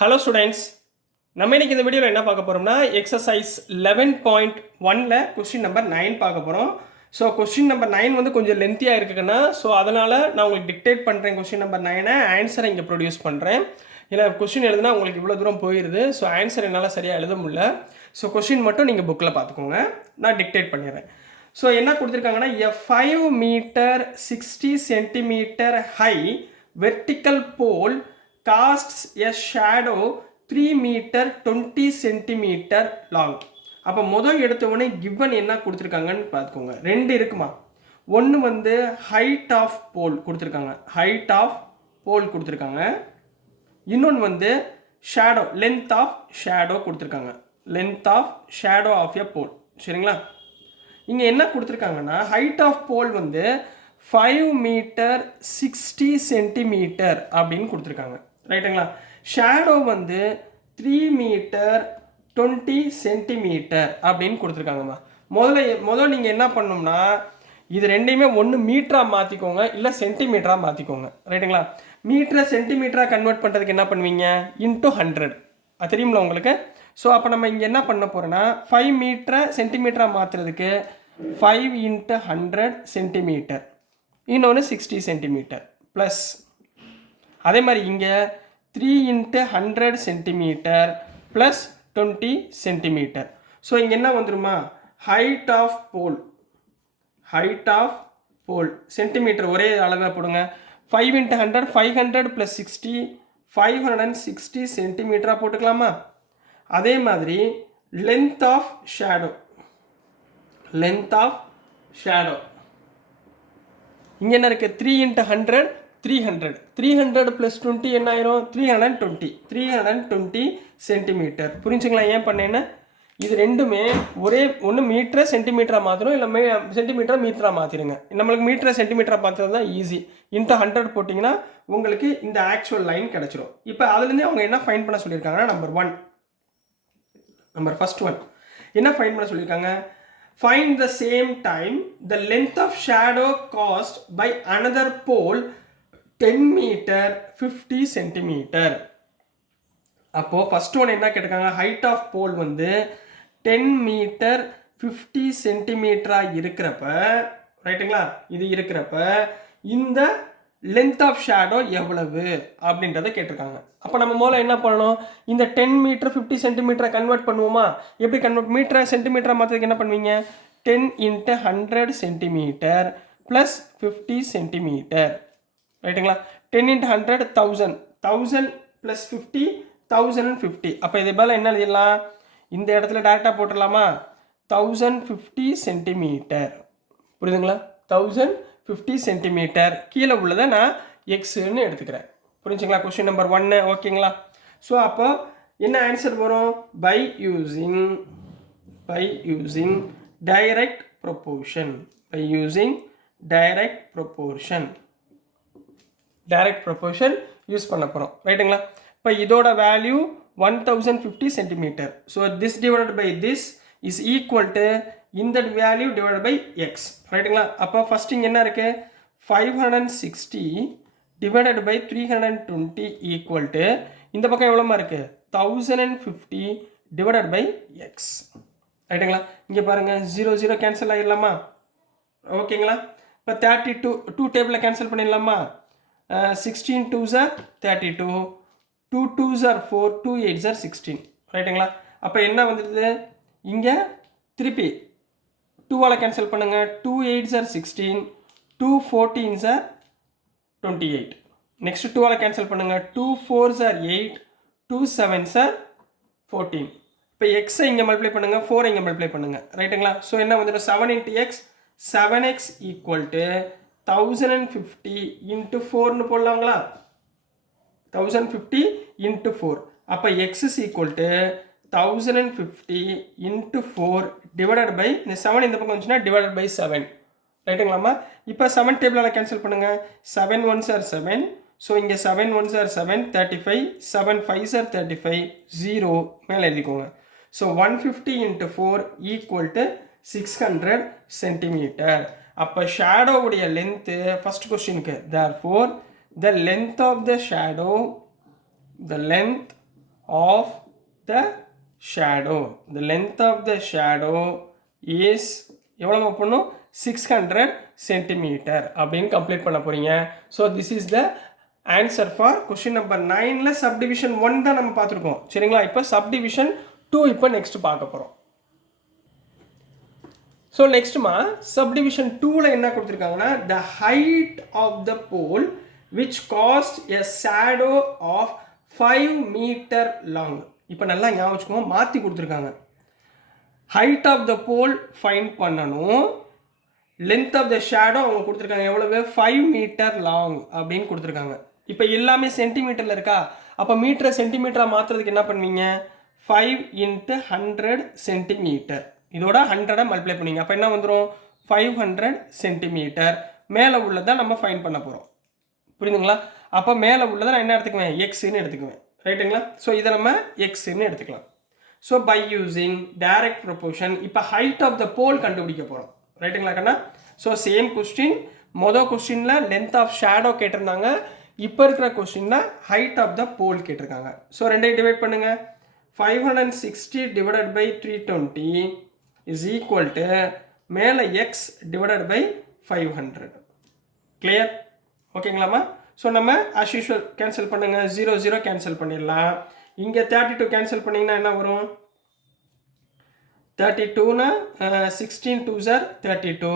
Hello students, நம்ம இன்னைக்கு இந்த வீடியோவில் என்ன பார்க்க போகிறோம்னா எக்ஸசைஸ் 11.1ல் கொஸ்டின் நம்பர் 9 பார்க்க போகிறோம். ஸோ கொஸ்டின் நம்பர் 9 வந்து கொஞ்சம் லென்த்தியாக இருக்குதுன்னா, ஸோ அதனால் நான் உங்களுக்கு டிக்டேட் பண்ணுறேன். கொஸ்டின் நம்பர் 9 ஆன்சரை இங்கே ப்ரொடியூஸ் பண்ணுறேன். இல்லை கொஸ்டின் எழுதுனா உங்களுக்கு இவ்வளோ தூரம் போயிடுது. ஸோ ஆன்சர் என்னால் சரியாக எழுத முடியல. ஸோ கொஸ்டின் மட்டும் நீங்கள் புக்கில் பார்த்துக்கோங்க, நான் டிக்டேட் பண்ணிடுறேன். ஸோ என்ன கொடுத்துருக்காங்கன்னா, a 5 metre 60 centimetre high vertical pole casts a shadow 3 meter 20 centimeter long. அப்போ முதல் எடுத்தவொடனே கிவன் என்ன கொடுத்துருக்காங்கன்னு பார்த்துக்கோங்க. ரெண்டு இருக்குமா. ஒன்று வந்து ஹைட் ஆஃப் போல் கொடுத்துருக்காங்க, ஹைட் ஆஃப் போல் கொடுத்துருக்காங்க. இன்னொன்று வந்து ஷேடோ, லென்த் ஆஃப் ஷேடோ கொடுத்துருக்காங்க, length of shadow of a pole. சரிங்களா, இங்கே என்ன கொடுத்துருக்காங்கன்னா ஹைட் ஆஃப் போல் வந்து 5 மீட்டர் 60 சென்டிமீட்டர் அப்படின்னு கொடுத்துருக்காங்க. ரைட்டுங்களா. ஷேடோ வந்து 3 மீட்டர் 20 சென்டிமீட்டர் அப்படின்னு கொடுத்துருக்காங்கம்மா. முதல்ல நீங்கள் என்ன பண்ணணும்னா இது ரெண்டையுமே ஒன்று மீட்டராக மாற்றிக்கோங்க, இல்லை சென்டிமீட்டராக மாற்றிக்கோங்க. ரைட்டுங்களா. மீட்டரை சென்டிமீட்டராக கன்வெர்ட் பண்ணுறதுக்கு என்ன பண்ணுவீங்க, இன்ட்டு 100. அது தெரியுங்களா உங்களுக்கு. ஸோ அப்போ நம்ம இங்கே என்ன பண்ண போகிறோன்னா 5 மீட்டரை சென்டிமீட்டராக மாற்றுறதுக்கு 5 இன்ட்டு 100 சென்டிமீட்டர், இன்னொன்று 60 சென்டிமீட்டர் ப்ளஸ் அதே மாதிரி இங்கே 3 into 100 centimetre plus 20 centimetre. So இங்கே என்ன வந்துடுமா, height of pole, height of pole centimetre ஒரே அளவாக போடுங்க. 5 இன்ட்டு 100 500 ப்ளஸ் 60 560 சென்டிமீட்டராக போட்டுக்கலாமா. அதே மாதிரி length of shadow, length of shadow இங்கே என்ன இருக்குது, 3 இன்ட்டு 100 300, 300 ப்ளஸ் 20 என்ன ஆயிரும், 320 சென்டிமீட்டர். புரிஞ்சுங்களா ஏன் பண்ணேன்னு. இது ரெண்டுமே ஒரே ஒன்று மீட்டரை சென்டிமீட்டராக மாற்றணும், இல்லை சென்டிமீட்டரை மீட்டராக மாற்றிடுங்க. நம்மளுக்கு மீட்டரை சென்டிமீட்டராக மாற்றுறது தான் ஈஸி. இன்ட்டு 100 போட்டிங்கன்னா உங்களுக்கு இந்த ஆக்சுவல் லைன் கிடச்சிரும். இப்போ அதுலேருந்து அவங்க என்ன ஃபைன் பண்ண சொல்லியிருக்காங்கன்னா, நம்பர் ஃபர்ஸ்ட் ஒன் என்ன ஃபைன் பண்ண சொல்லியிருக்காங்க, find the same time the length of shadow caused by another pole 10 meter 50 centimeter. அப்போ ஃபர்ஸ்ட் ஒன் என்ன கேட்டிருக்காங்க, ஹைட் ஆஃப் போல் வந்து 10 மீட்டர் 50 சென்டிமீட்டராக இருக்கிறப்ப, ரைட்டுங்களா, இது இருக்கிறப்ப இந்த லென்த் ஆஃப் ஷேடோ எவ்வளவு அப்படின்றத கேட்டிருக்காங்க. அப்போ நம்ம முதல்ல என்ன பண்ணணும், இந்த 10 மீட்டர் 50 சென்டிமீட்டரை கன்வெர்ட் பண்ணுவோமா. எப்படி கன்வெர்ட், மீட்டரை சென்டிமீட்டரை மாற்றுறதுக்கு என்ன பண்ணுவீங்க, 10 இன்ட்டு 100 சென்டிமீட்டர் ப்ளஸ் 50 சென்டிமீட்டர். ரைட்டுங்களா. 10 இன்ட்டு 100 1000, 1000 ப்ளஸ் 50 1050. அப்போ இது போல் என்ன எழுதிடலாம், இந்த இடத்துல டேரெக்டாக போட்டுடலாமா, 1050 சென்டிமீட்டர். புரியுதுங்களா, 1050 சென்டிமீட்டர். கீழே உள்ளதை நான் எக்ஸுன்னு எடுத்துக்கிறேன். புரிஞ்சுங்களா. கொஸ்டின் நம்பர் 1 ஓகேங்களா. ஸோ அப்போ என்ன ஆன்சர் வரும், by using direct proportion, by using direct proportion, direct proportion use பண்ண போகிறோம். ரைட்டுங்களா. இப்போ இதோட value 1050 centimetre. So this divided by this is equal to இந்த வேல்யூ டிவைடட் பை எக்ஸ். ரைட்டுங்களா. அப்போ ஃபர்ஸ்ட் இங்கே என்ன இருக்குது, 560 டிவைடட் பை 320 ஈக்குவல் டு இந்த பக்கம் எவ்வளோமா இருக்குது, 1050 டிவைடட் பை எக்ஸ். ரைட்டுங்களா. இங்கே பாருங்கள் 0 0 கேன்சல் ஆகிடலாமா. ஓகேங்களா. இப்போ 32 டேபிளில் கேன்சல் பண்ணிடலாமா. 16 2s are 32, 2 2s are 4, 2 8s are 16. ரைட்டுங்களா. அப்போ என்ன வந்துடுது, இங்கே திருப்பி 2ஆல் கேன்சல் பண்ணுங்கள். 2 8s are 16, 2 14s are 28. Next 2ஆல் cancel பண்ணுங்கள். 2 4s are 8, 2 7s are 14. இப்போ எக்ஸை இங்கே மல்டிப்ளை பண்ணுங்கள், 4 இங்கே மல்டிப்ளை பண்ணுங்கள். ரைட்டுங்களா. ஸோ என்ன வந்துடும், 7 into x, 7x equal to 1050 into 4னு போடலாங்களா. 1050 இன்ட்டு 4. அப்போ x is equal to 1050 into 4 divided by, இந்த 7 இந்த பக்கம் வந்துச்சுன்னா டிவைடட் பை 7. ரைட்டுங்களாம்மா. இப்போ 7 டேபிளால் கேன்சல் பண்ணுங்கள். 7 1s are 7, ஸோ இங்கே 7 1s are 7 35, 7 5s are 35, 0 மேலே எழுதிக்கோங்க. So 150 into 4 equal to 600 centimetre. அப்போ ஷேடோவுடைய லென்த்து ஃபர்ஸ்ட் கொஸ்டினுக்கு, therefore the length of the shadow, the length of the shadow. the length of the shadow is எவ்வளோ பண்ணும் 600 centimetre அப்படின்னு complete பண்ண போகிறீங்க. So this is the answer for question number 9ல் subdivision 1 தான் நம்ம பார்த்துருக்கோம். சரிங்களா? இப்போ சப்டிவிஷன் 2 இப்போ நெக்ஸ்ட் பார்க்க போகிறோம். ஸோ நெக்ஸ்ட்டுமா சப்டிவிஷன் 2ல் என்ன கொடுத்துருக்காங்கன்னா the height of the pole which cast a shadow of 5 metre long. இப்போ நல்லா ஞாபகம் வச்சுக்கோங்க, மாற்றி கொடுத்துருக்காங்க. Height of the pole find பண்ணணும், லென்த் ஆஃப் த ஷேடோ அவங்க கொடுத்துருக்காங்க எவ்வளவு 5 மீட்டர் லாங் அப்படின்னு கொடுத்துருக்காங்க. இப்போ எல்லாமே சென்டிமீட்டரில் இருக்கா, அப்போ மீட்டரை சென்டிமீட்டராக மாற்றுறதுக்கு என்ன பண்ணுவீங்க 5 × 100 சென்டிமீட்டர், இதோட 100 மல்டிப்ளை பண்ணுவீங்க. அப்போ என்ன வந்துடும் 500 சென்டிமீட்டர். மேலே உள்ளதை நம்ம ஃபைண்ட் பண்ண போகிறோம். புரியுதுங்களா? அப்போ மேலே உள்ளதை நான் என்ன எடுத்துக்குவேன் எக்ஸ்ன்னு எடுத்துக்குவேன். ரைட்டுங்களா? ஸோ இதை நம்ம எக்ஸ்ன்னு எடுத்துக்கலாம். So by using direct proportion இப்போ ஹைட் ஆஃப் த போல் கண்டுபிடிக்க போகிறோம். ரைட்டுங்களா கண்ணா? ஸோ சேம் கொஸ்டின், மொதல் கொஸ்டினில் லென்த் ஆஃப் ஷேடோ கேட்டிருந்தாங்க, இப்போ இருக்கிற கொஸ்டினில் ஹைட் ஆஃப் த போல் கேட்டிருக்காங்க. ஸோ ரெண்டையும் டிவைட் பண்ணுங்கள். 560 divided by 320 is equal to மேலே எக்ஸ் டிவைடட் பை 500. கிளியர்? ஓகேங்களாம்மா? ஸோ நம்ம ஆஸ் யூஷுவல் கேன்சல் பண்ணுங்கள், 0 0 கேன்சல் பண்ணிடலாம். இங்கே 32 கேன்சல் பண்ணிங்கன்னா என்ன வரும் 32னா 16 2s are 32,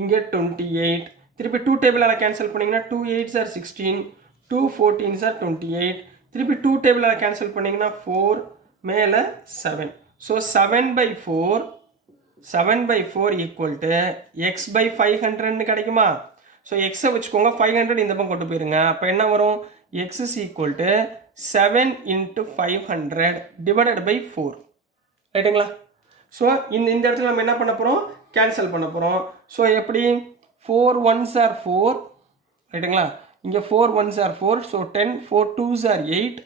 இங்கே 28. திருப்பி 2 டேபிளால் கேன்சல் பண்ணிங்கன்னா 2 8s are 16, 2 14s are 28. திருப்பி 2 டேபிளால் கேன்சல் பண்ணிங்கன்னா 4 மேலே 7. So 7/4 equal to X by 500 கிடைக்குமா? ஸோ எக்ஸை வச்சுக்கோங்க, 500 இந்த பக்கம் கொண்டு போயிருங்க. அப்போ என்ன வரும் X is equal to 7 × 500 divided by 4. ரைட்டுங்களா? ஸோ இந்த இடத்துல நம்ம என்ன பண்ண போகிறோம் கேன்சல் பண்ண போகிறோம். ஸோ எப்படி 4 1s are 4. ரைட்டுங்களா? இங்கே 4 1s are 4. So 10, 4 2s are 8.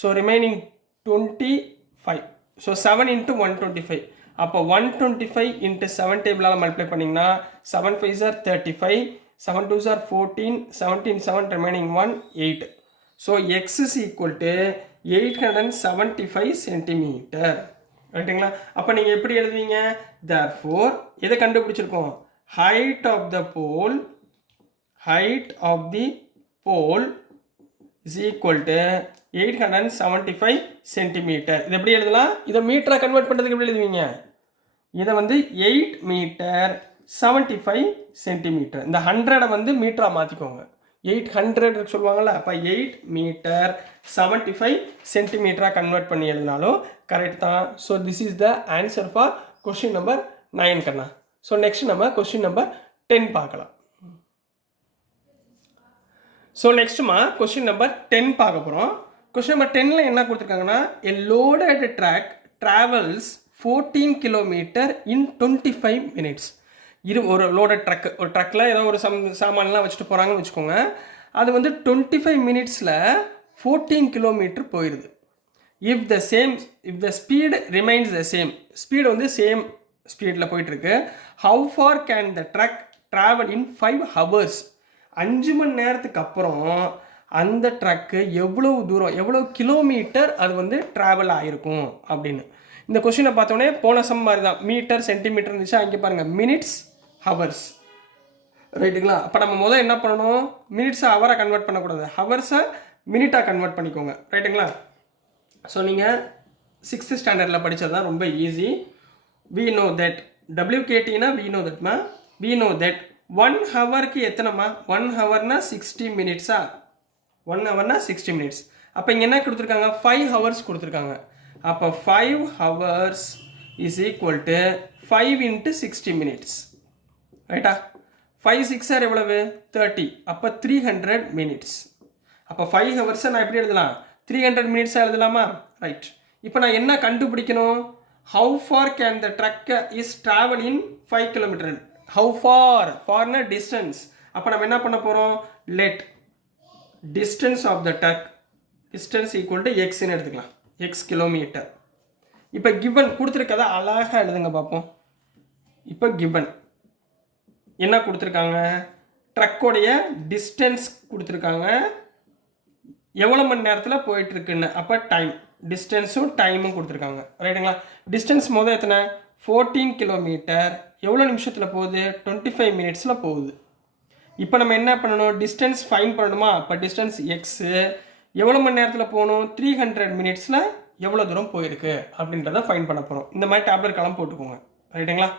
So remaining 25. So 7 × 125. அப்போ 125 × 7 டேபிளால் மல்டிப்ளை பண்ணிங்கன்னா 7 5s are 35, 7 2s are 14, 17 7 remaining 1 8. So X is equal to 875 centimetre. ரைட்டுங்களா? அப்போ நீங்கள் எப்படி எழுதுவீங்க therefore எதை கண்டுபிடிச்சிருக்கோம் height of the pole is equal to 875 centimetre. இது எப்படி எழுதலாம்? இதை மீட்டராக கன்வெர்ட் பண்ணுறதுக்கு எப்படி எழுதுவீங்க? இதை வந்து 8 மீட்டர் 75 சென்டிமீட்டர். இந்த 100 வந்து மீட்டராக மாற்றிக்கோங்க. 800 சொல்லுவாங்கள்ல, அப்போ 8 மீட்டர் 75 சென்டிமீட்டராக கன்வெர்ட் பண்ணி எழுதினாலும் கரெக்ட் தான். So this is the answer for question number 9 கண்ணா. ஸோ நெக்ஸ்ட் நம்ம கொஸ்டின் நம்பர் 10 பார்க்கலாம். ஸோ நெக்ஸ்ட்டுமா கொஸ்டின் நம்பர் 10 பார்க்க போகிறோம். கொஸ்டின் நம்பர் 10ல் என்ன கொடுத்துருக்காங்கன்னா a loaded truck travels 14 kilometers in 25 minutes. ஒரு லோடட் ட்ரக், ஒரு ட்ரக்கில் ஏதோ ஒரு சாமான்லாம் வச்சுட்டு போகிறாங்கன்னு வச்சுக்கோங்க. அது வந்து 25 மினிட்ஸில் 14 கிலோமீட்டர் போயிடுது. If the speed remains the same, speed வந்து சேம் ஸ்பீடில் போயிட்டுருக்கு. How far can the truck travel in 5 hours? 5 மணி நேரத்துக்கு அப்புறம் அந்த ட்ரக்கு எவ்வளோ தூரம், எவ்வளோ கிலோமீட்டர் அது வந்து ட்ராவல் ஆகிருக்கும் அப்படின்னு. இந்த கொஸ்டினை பார்த்தோன்னே போன சம் மாதிரி தான், மீட்டர் சென்டிமீட்டர் இருந்துச்சு. அங்கே பாருங்கள் மினிட்ஸ் ஹவர்ஸ். ரைட்டுங்களா? அப்போ நம்ம முதல் என்ன பண்ணணும் மினிட்ஸை ஹவராக கன்வெர்ட் பண்ணக்கூடாது, ஹவர்ஸை மினிட்டாக கன்வெர்ட் பண்ணிக்கோங்க. ரைட்டுங்களா? ஸோ நீங்கள் 6th ஸ்டாண்டர்டில் படித்தது தான் ரொம்ப ஈஸி. வி நோ தட் WKTனா வி நோ தட்மா, வி நோ தட் 1 ஹவருக்கு எத்தனைமா 1 ஹவர்னா 60 மினிட்ஸா, 1 ஹவர்னா 60 மினிட்ஸ். அப்போ இங்கே என்ன கொடுத்துருக்காங்க 5 ஹவர்ஸ் கொடுத்துருக்காங்க. அப்போ 5 hours is equal to 5 × 60 minutes. ரைட்டா? 5 6 எவ்வளவு 30, அப்போ 300 மினிட்ஸ். அப்போ 5 ஹவர்ஸை நான் எப்படி எழுதலாம் 300 மினிட்ஸாக எழுதலாமா? ரைட். இப்போ நான் என்ன கண்டுபிடிக்கணும், how far can the truck is travel in 5 kilometre. How ஃபார்னா டிஸ்டன்ஸ். அப்போ நம்ம என்ன பண்ண போகிறோம் let distance of the truck distance equal to எக்ஸ்ன்னு எடுத்துக்கலாம், எக்ஸ் கிலோமீட்டர். இப்போ கிவன் கொடுத்துருக்கதை அழகாக எழுதுங்க பார்ப்போம். இப்போ கிவன் என்ன கொடுத்துருக்காங்க, ட்ரக்கோடைய டிஸ்டன்ஸ் கொடுத்துருக்காங்க, எவ்வளோ மணி நேரத்தில் போயிட்டுருக்குன்னு. அப்போ டைம் டிஸ்டன்ஸும் டைமும் கொடுத்துருக்காங்க ரைட்டுங்களா. டிஸ்டன்ஸ் மொதல் எத்தனை 14 கிலோமீட்டர், எவ்வளோ நிமிஷத்தில் போகுது 25 மினிட்ஸில் போகுது. இப்போ நம்ம என்ன பண்ணணும், டிஸ்டன்ஸ் ஃபைன் பண்ணணுமா. அப்போ டிஸ்டன்ஸ் எக்ஸு எவ்வளோ மணி நேரத்தில் போகணும் 300 மினிட்ஸில் எவ்வளோ தூரம் போயிருக்கு அப்படின்றத ஃபைன் பண்ண போகிறோம். இந்த மாதிரி டேப்லெட் கலம் போட்டுக்கோங்க ரைட்டுங்களா.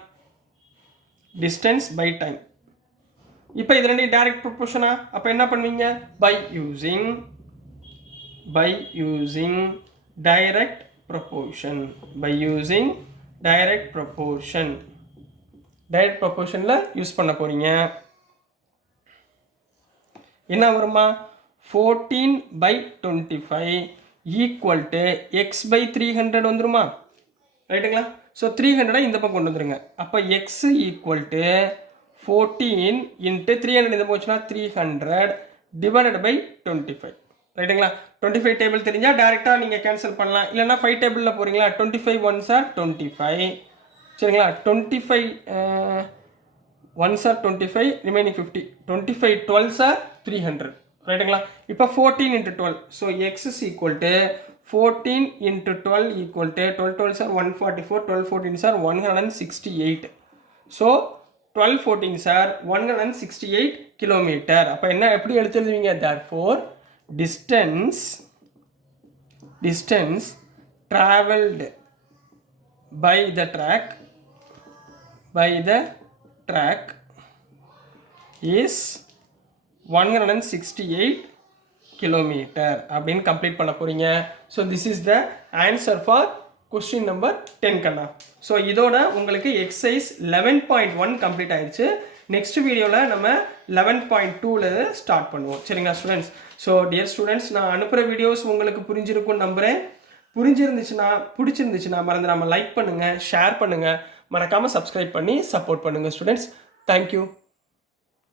Distance by time. இப்போ இது ரெண்டு டைரக்ட் ப்ரொபோர்ஷனா, அப்போ என்ன பண்ணுவீங்க, by using direct proportion. Direct ப்ரொபோர்ஷனில் யூஸ் பண்ண போகிறீங்க. என்ன வருமா 14/25 ஈக்குவல் டு எக்ஸ் பை 300 வந்துருமா ரைட்டுங்களா. ஸோ 300 இந்த பக்கம் கொண்டு வந்துருங்க. அப்போ எக்ஸ் ஈக்குவல் டு 14 இன்ட்டு 300 இந்த போச்சுன்னா 300 டிவைடட் பை 25 ரைட்டுங்களா. 25 டேபிள் தெரிஞ்சால் டேரெக்டாக நீங்கள் கேன்சல் பண்ணலாம். இல்லைனா 5 டேபிளில் போகிறீங்களா 25 1s are 25 சரிங்களா. 25 1s are 25 remaining 50. 25 12s are 300 ரைட்டுங்களா. இப்போ 14 into 12. So X is equal to 14 into 12 equal to 12 12s are 144, 12 14s are 168. So 12 14s are 168 kilometre. அப்போ என்ன எப்படி எழுதுவீங்க, therefore distance traveled by the track is 168 kilometre அப்படின்னு complete பண்ண போகிறீங்க. So this is the answer for question number 10 கண்ணா. So இதோட உங்களுக்கு எக்ஸசைஸ் 11.1 கம்ப்ளீட் ஆயிடுச்சு. நெக்ஸ்ட் வீடியோவில் நம்ம 11.2ல ஸ்டார்ட் பண்ணுவோம் சரிங்களா ஸ்டூடெண்ட்ஸ். ஸோ டியர் ஸ்டூடெண்ட்ஸ், நான் அனுப்புகிற வீடியோஸ் உங்களுக்கு புரிஞ்சிருக்கும்னு நம்புகிறேன். பிடிச்சிருந்துச்சுன்னா மறந்துடாமல் லைக் பண்ணுங்கள், ஷேர் பண்ணுங்கள், மறக்காமல் சப்ஸ்கிரைப் பண்ணி சப்போர்ட் பண்ணுங்கள் ஸ்டூடெண்ட்ஸ். தேங்க்யூ.